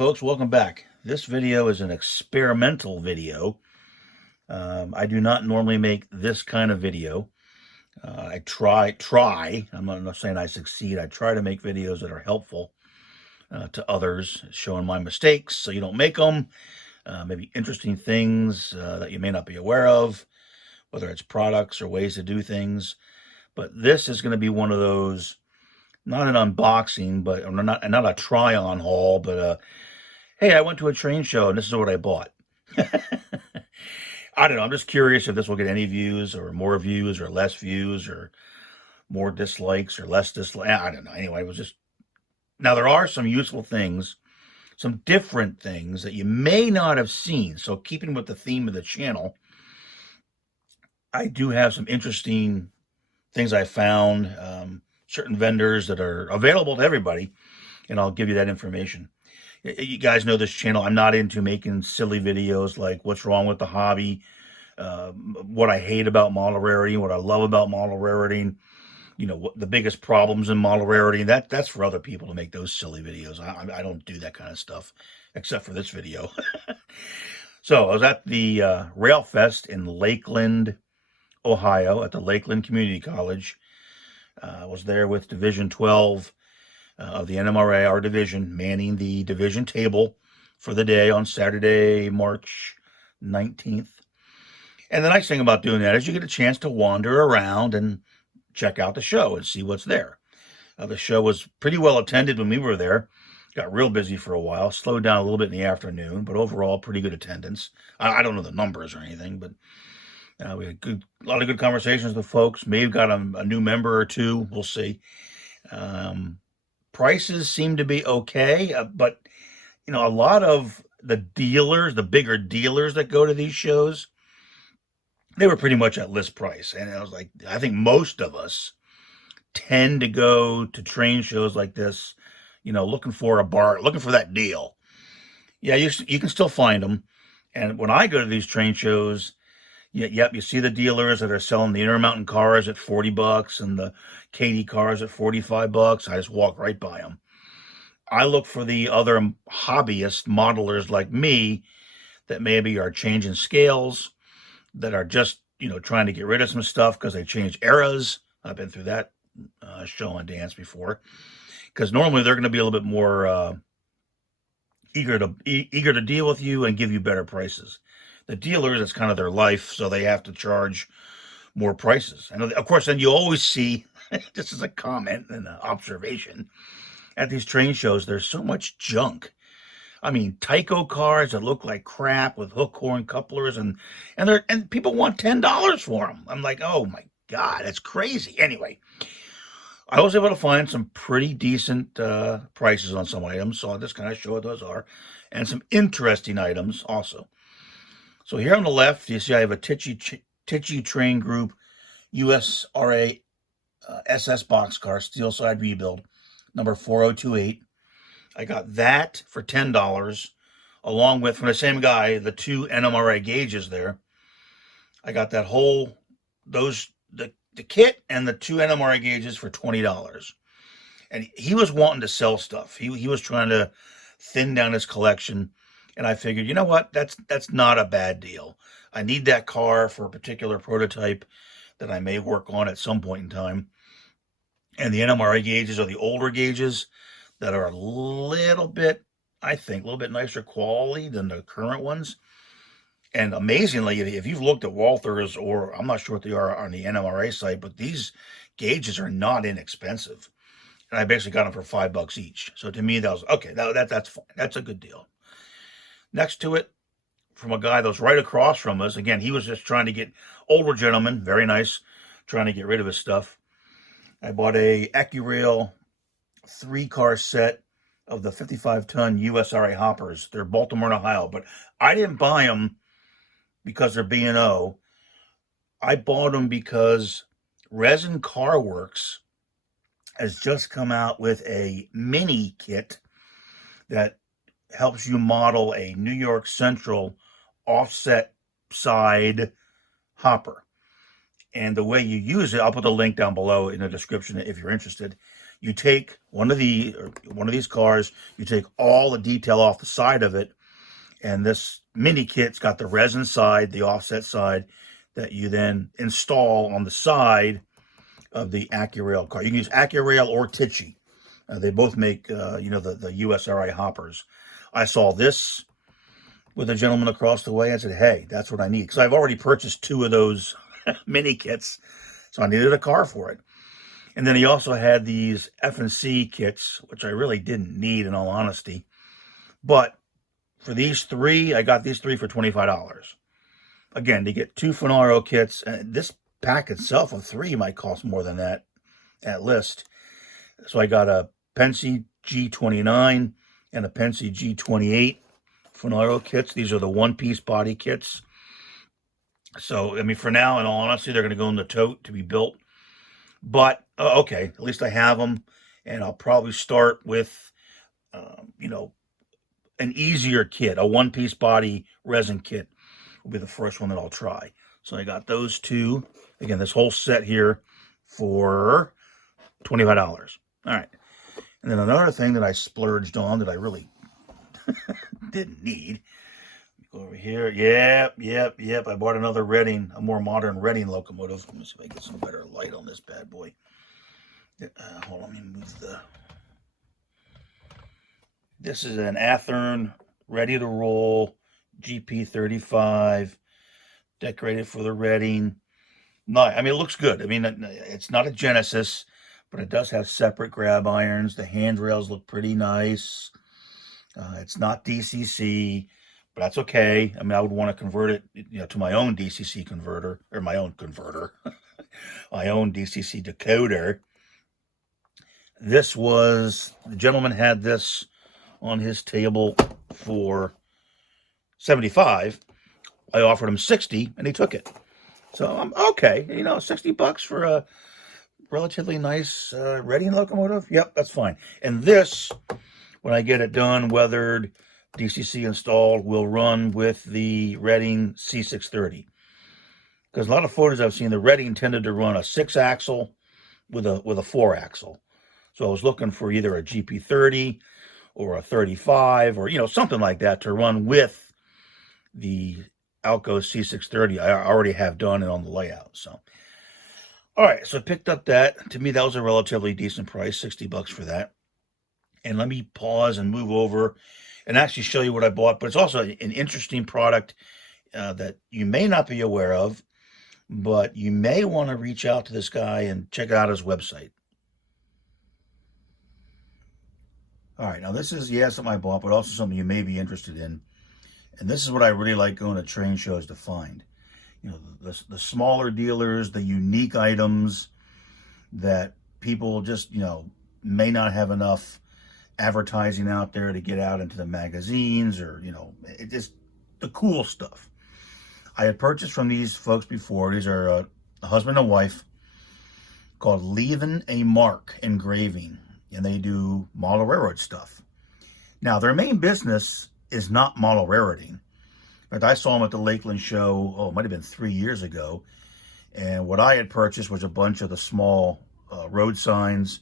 folks, welcome back. This video is an experimental video. I do not normally make this kind of video. I try, I'm not saying I succeed, I try to make videos that are helpful to others, showing my mistakes so you don't make them, maybe interesting things that you may not be aware of, whether it's products or ways to do things. But this is going to be one of those, not an unboxing, but not a try-on haul, but hey, I went to a train show and this is what I bought. I don't know. I'm just curious if this will get any views or more views or less views or more dislikes or less dislikes. I don't know. Anyway, it was just, now there are some useful things, some different things that you may not have seen. So keeping with the theme of the channel, I do have some interesting things I found, certain vendors that are available to everybody, and I'll give you that information. You guys know this channel. I'm not into making silly videos like what's wrong with the hobby, what I hate about model rarity, what I love about model rarity, you know, what the biggest problems in model rarity. That's for other people to make those silly videos. I don't do that kind of stuff, except for this video. So I was at the Railfest in Lakeland, Ohio, at the Lakeland Community College. I was there with Division 12 of the NMRA, our division, manning the division table for the day on Saturday, March 19th. And the nice thing about doing that is you get a chance to wander around and check out the show and see what's there. The show was pretty well attended when we were there. Got real busy for a while, slowed down a little bit in the afternoon, but overall pretty good attendance. I don't know the numbers or anything, but we had a lot of good conversations with folks. Maybe got a new member or two. We'll see. Prices seem to be okay, but you know, a lot of the dealers, the bigger dealers that go to these shows, they were pretty much at list price. And I was like, I think most of us tend to go to train shows like this, you know, looking for that deal. Yeah, you can still find them. And when I go to these train shows, yep, you see the dealers that are selling the Intermountain cars at $40 and the Katy cars at $45. I just walk right by them. I look for the other hobbyist modelers like me that maybe are changing scales, that are just, you know, trying to get rid of some stuff because they changed eras. I've been through that show and dance before. Because normally they're going to be a little bit more eager to deal with you and give you better prices. The dealers, it's kind of their life, so they have to charge more prices. And of course, then you always see, just as a comment and an observation, at these train shows, there's so much junk. I mean, Tyco cars that look like crap with hook horn couplers, and people want $10 for them. I'm like, oh my God, that's crazy. Anyway, I was able to find some pretty decent prices on some items, so I'll just kind of show what those are, and some interesting items also. So here on the left, you see I have a Tichy Train Group USRA SS boxcar, steel side rebuild, number 4028. I got that for $10, along with, from the same guy, the two NMRA gauges there. I got that whole, the kit and the two NMRA gauges for $20. And he was wanting to sell stuff. He was trying to thin down his collection. And I figured, you know what, that's not a bad deal. I need that car for a particular prototype that I may work on at some point in time. And the NMRA gauges are the older gauges that are a little bit, I think, a little bit nicer quality than the current ones. And amazingly, if you've looked at Walthers, or I'm not sure what they are on the NMRA site, but these gauges are not inexpensive. And I basically got them for $5 each. So to me, that was, okay, that's fine. That's a good deal. Next to it, from a guy that was right across from us, again, he was just trying to get, older gentleman, very nice, trying to get rid of his stuff. I bought a AccuRail 3-car set of the 55-ton USRA hoppers. They're Baltimore and Ohio, but I didn't buy them because they're B&O. I bought them because Resin Car Works has just come out with a mini kit that helps you model a New York Central offset side hopper. And the way you use it, I'll put the link down below in the description if you're interested. You take one of these cars, you take all the detail off the side of it, and this mini kit's got the resin side, the offset side, that you then install on the side of the AccuRail car. You can use AccuRail or Tichy. They both make, the USRI hoppers. I saw this with a gentleman across the way. I said, hey, that's what I need. Because I've already purchased 2 of those mini kits, so I needed a car for it. And then he also had these F&C kits, which I really didn't need, in all honesty. But for these 3, I got these 3 for $25. Again, to get 2 Finaro kits, and this pack itself of 3 might cost more than that at list. So I got a Penske G29 and a Penske G28 Finaro kits. These are the one-piece body kits. So, I mean, for now, in all honesty, they're going to go in the tote to be built. But, okay, at least I have them. And I'll probably start with, an easier kit. A one-piece body resin kit will be the first one that I'll try. So I got those 2. Again, this whole set here for $25. All right. And then another thing that I splurged on that I really didn't need. Go over here. Yep. I bought another Reading, a more modern Reading locomotive. Let me see if I can get some better light on this bad boy. Hold on, let me move the... This is an Athearn ready to roll GP35, decorated for the Reading. No, I mean, it looks good. I mean, it's not a Genesis, but it does have separate grab irons. The handrails look pretty nice. It's not DCC, but that's okay. I mean, I would want to convert it, to my own DCC converter, or my own converter, my own DCC decoder. The gentleman had this on his table for $75. I offered him $60, and he took it. So I'm okay. $60 for a relatively nice Reading locomotive. Yep, that's fine. And this, when I get it done, weathered, DCC installed, will run with the Reading C630. Because a lot of photos I've seen, the Reading tended to run a 6-axle with a 4-axle. So I was looking for either a GP30 or a 35 or, something like that to run with the Alco C630 I already have done and on the layout. So, all right, so I picked up that. To me, that was a relatively decent price, $60 for that. And let me pause and move over and actually show you what I bought. But it's also an interesting product that you may not be aware of, but you may want to reach out to this guy and check out his website. All right, now this is, something I bought, but also something you may be interested in. And this is what I really like going to train shows to find. The smaller dealers, the unique items that people just, may not have enough advertising out there to get out into the magazines or, it just the cool stuff. I had purchased from these folks before. These are a husband and wife called Leavin' a Mark Engraving. And they do model railroad stuff. Now, their main business is not model railroading. In fact, I saw them at the Lakeland show, it might have been 3 years ago. And what I had purchased was a bunch of the small road signs,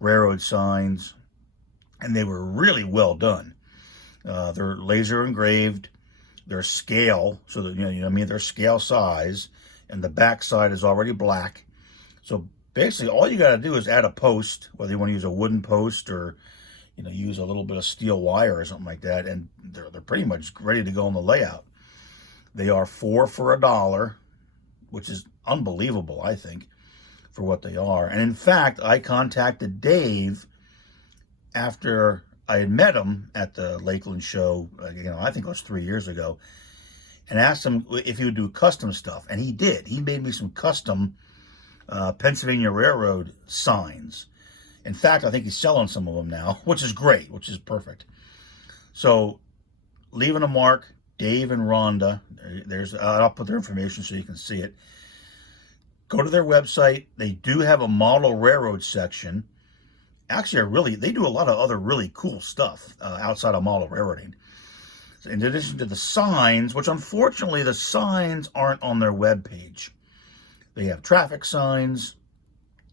railroad signs, and they were really well done. They're laser engraved, they're scale, so that, they're scale size, and the back side is already black. So basically, all you got to do is add a post, whether you want to use a wooden post or, use a little bit of steel wire or something like that, and they're pretty much ready to go on the layout. They are 4 for $1, which is unbelievable, I think, for what they are. And in fact, I contacted Dave after I had met him at the Lakeland show, I think it was 3 years ago, and asked him if he would do custom stuff, and he did. He made me some custom Pennsylvania Railroad signs. In fact, I think he's selling some of them now, which is great, which is perfect. So, Leaving a Mark, Dave and Rhonda, I'll put their information so you can see it. Go to their website. They do have a model railroad section. Actually, they do a lot of other really cool stuff outside of model railroading. So in addition to the signs, which unfortunately the signs aren't on their webpage. They have traffic signs.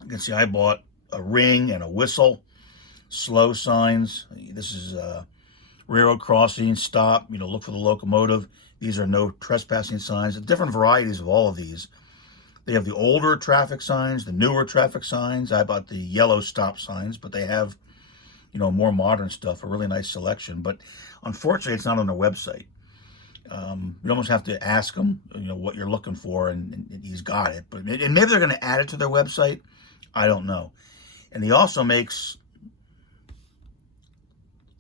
You can see I bought a ring and a whistle, slow signs. This is railroad crossing, stop, look for the locomotive. These are no trespassing signs. Different varieties of all of these. They have the older traffic signs, the newer traffic signs. I bought the yellow stop signs, but they have, more modern stuff, a really nice selection. But unfortunately, it's not on their website. You almost have to ask them, what you're looking for, and he's got it. But maybe they're going to add it to their website. I don't know. And he also makes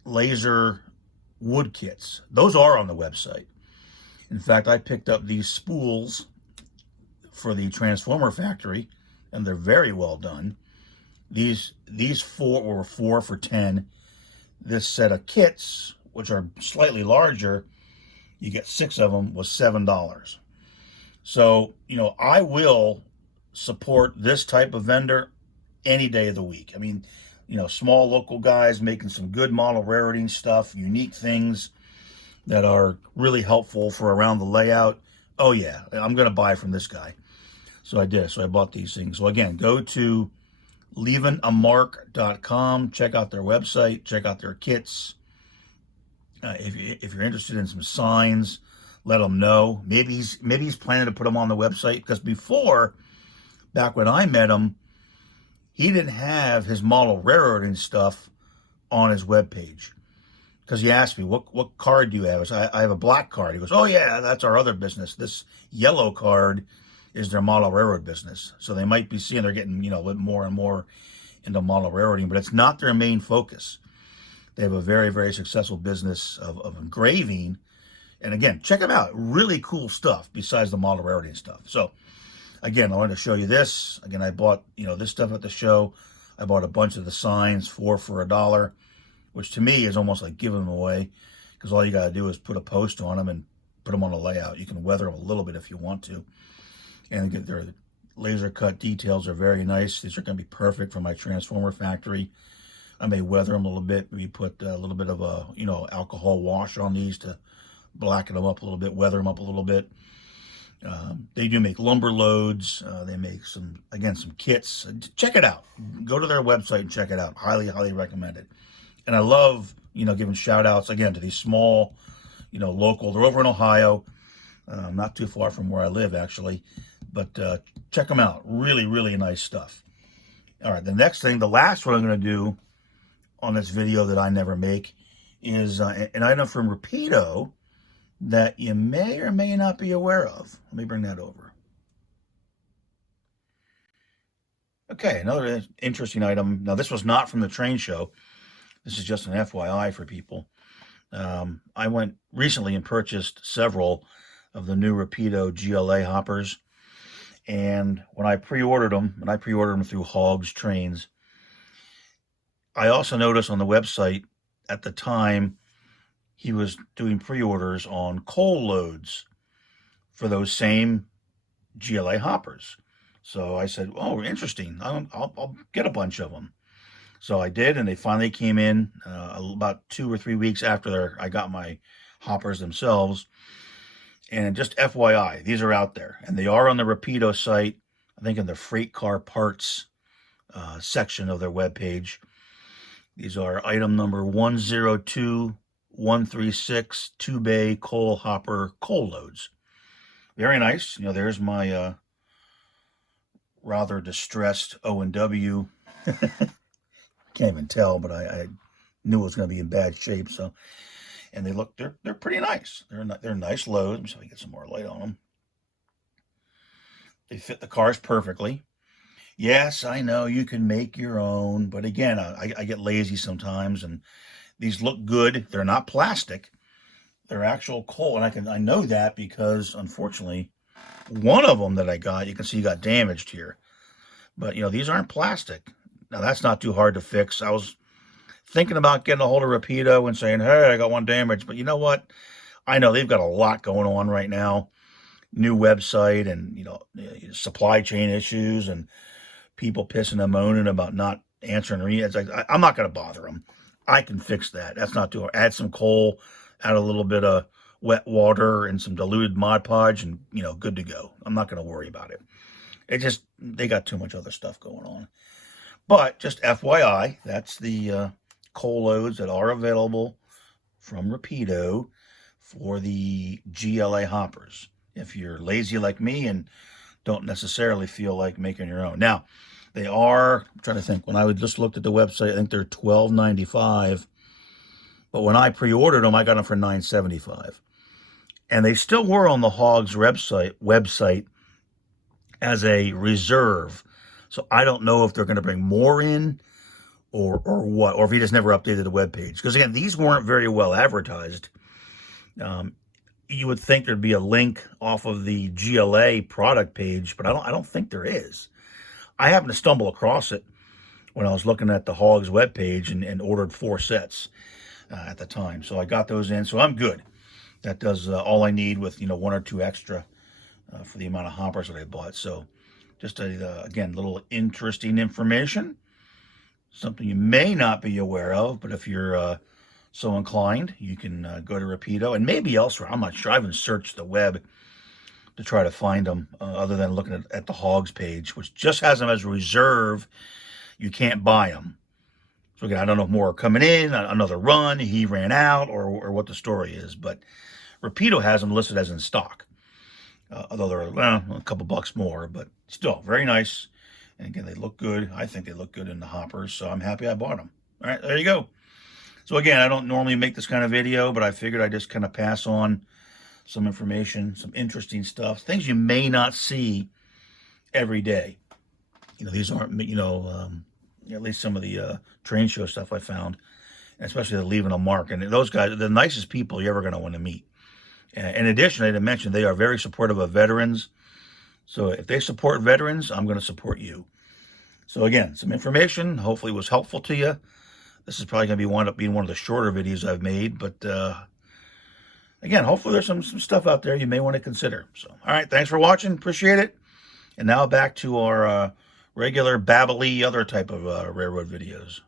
laser wood kits. Those are on the website. In fact, I picked up these spools for the transformer factory, and they're very well done. These four were 4 for $10. This set of kits, which are slightly larger, you get 6 of them, was $7. So, I will support this type of vendor any day of the week. I mean, small local guys making some good model railroading stuff, unique things that are really helpful for around the layout. Oh yeah, I'm going to buy from this guy. So I did. So I bought these things. So again, go to leavingamark.com, check out their website, check out their kits. If you're interested in some signs, let them know. Maybe he's planning to put them on the website, because before, back when I met him, he didn't have his model railroading stuff on his webpage. Because he asked me, what card do you have? I have a black card. He goes, oh yeah, that's our other business. This yellow card is their model railroad business. So they might be seeing they're getting, a little more and more into model railroading, but it's not their main focus. They have a very, very successful business of engraving. And again, check them out. Really cool stuff besides the model railroading stuff. So again, I wanted to show you this. Again, I bought, this stuff at the show. I bought a bunch of the signs, 4 for $1, which to me is almost like giving them away, because all you got to do is put a post on them and put them on a layout. You can weather them a little bit if you want to. And their laser cut details are very nice. These are going to be perfect for my transformer factory. I may weather them a little bit, maybe put a little bit of a, alcohol wash on these to blacken them up a little bit, weather them up a little bit. They do make lumber loads. They make some kits. Check it out. Go to their website and check it out. Highly, highly recommend it. And I love, giving shout outs again to these small, local. They're over in Ohio, not too far from where I live actually, but check them out. Really, really nice stuff. All right. The next thing, the last one I'm going to do on this video that I never make is an item from Rapido that you may or may not be aware of. Let me bring that over. Okay, another interesting item. Now, this was not from the train show. This is just an FYI for people. I went recently and purchased several of the new Rapido GLA hoppers. And when I pre-ordered them, through Hogs Trains, I also noticed on the website at the time, he was doing pre-orders on coal loads for those same GLA hoppers. So I said, oh, interesting. I'll get a bunch of them. So I did, and they finally came in about 2 or 3 weeks after I got my hoppers themselves. And just FYI, these are out there, and they are on the Rapido site, I think in the freight car parts section of their webpage. These are item number 102136 2-bay coal hopper coal loads. Very nice. There's my rather distressed O&W. Can't even tell, but I knew it was going to be in bad shape. So, and they're pretty nice. They're nice loads. So I get some more light on them. They fit the cars perfectly. Yes, I know you can make your own, but again, I get lazy sometimes, and these look good. They're not plastic. They're actual coal, and I know that because unfortunately, one of them that I got, you can see got damaged here. But these aren't plastic. Now that's not too hard to fix. I was thinking about getting a hold of Rapido and saying, hey, I got one damaged. But you know what? I know they've got a lot going on right now. New website and, supply chain issues and people pissing and moaning about not answering emails. I'm not going to bother them. I can fix that. That's not too hard. Add some coal, add a little bit of wet water and some diluted Mod Podge and, good to go. I'm not going to worry about it. They got too much other stuff going on. But just FYI, that's the coal loads that are available from Rapido for the GLA hoppers. If you're lazy like me and don't necessarily feel like making your own. Now, they are, I'm trying to think, when I just looked at the website, I think they're $12.95. But when I pre-ordered them, I got them for $9.75. And they still were on the Hogs website as a reserve. So I don't know if they're going to bring more in or what, or if he just never updated the webpage. Because again, these weren't very well advertised. You would think there'd be a link off of the GLA product page, but I don't think there is. I happened to stumble across it when I was looking at the Hogs webpage and ordered 4 sets at the time. So I got those in, so I'm good. That does all I need with 1 or 2 extra for the amount of hoppers that I bought. So just again, little interesting information, something you may not be aware of, but if you're so inclined, you can go to Rapido and maybe elsewhere. I'm not sure. I haven't searched the web to try to find them other than looking at the Hogs page, which just has them as a reserve. You can't buy them. So again, I don't know if more are coming in, another run, he ran out, or what the story is. But Rapido has them listed as in stock. Although they're a couple bucks more, but still very nice. And again, they look good. I think they look good in the hoppers, so I'm happy I bought them. All right, there you go. So again, I don't normally make this kind of video, but I figured I'd just kind of pass on some information, some interesting stuff, things you may not see every day. These aren't, at least some of the Trainshow stuff I found, especially the leaving a mark. And those guys are the nicest people you're ever going to want to meet. In addition, I didn't mention, they are very supportive of veterans. So if they support veterans, I'm going to support you. So again, some information hopefully was helpful to you. This is probably going to wind up being one of the shorter videos I've made, but again, hopefully there's some stuff out there you may want to consider. So, all right, thanks for watching. Appreciate it. And now back to our regular babbly other type of railroad videos.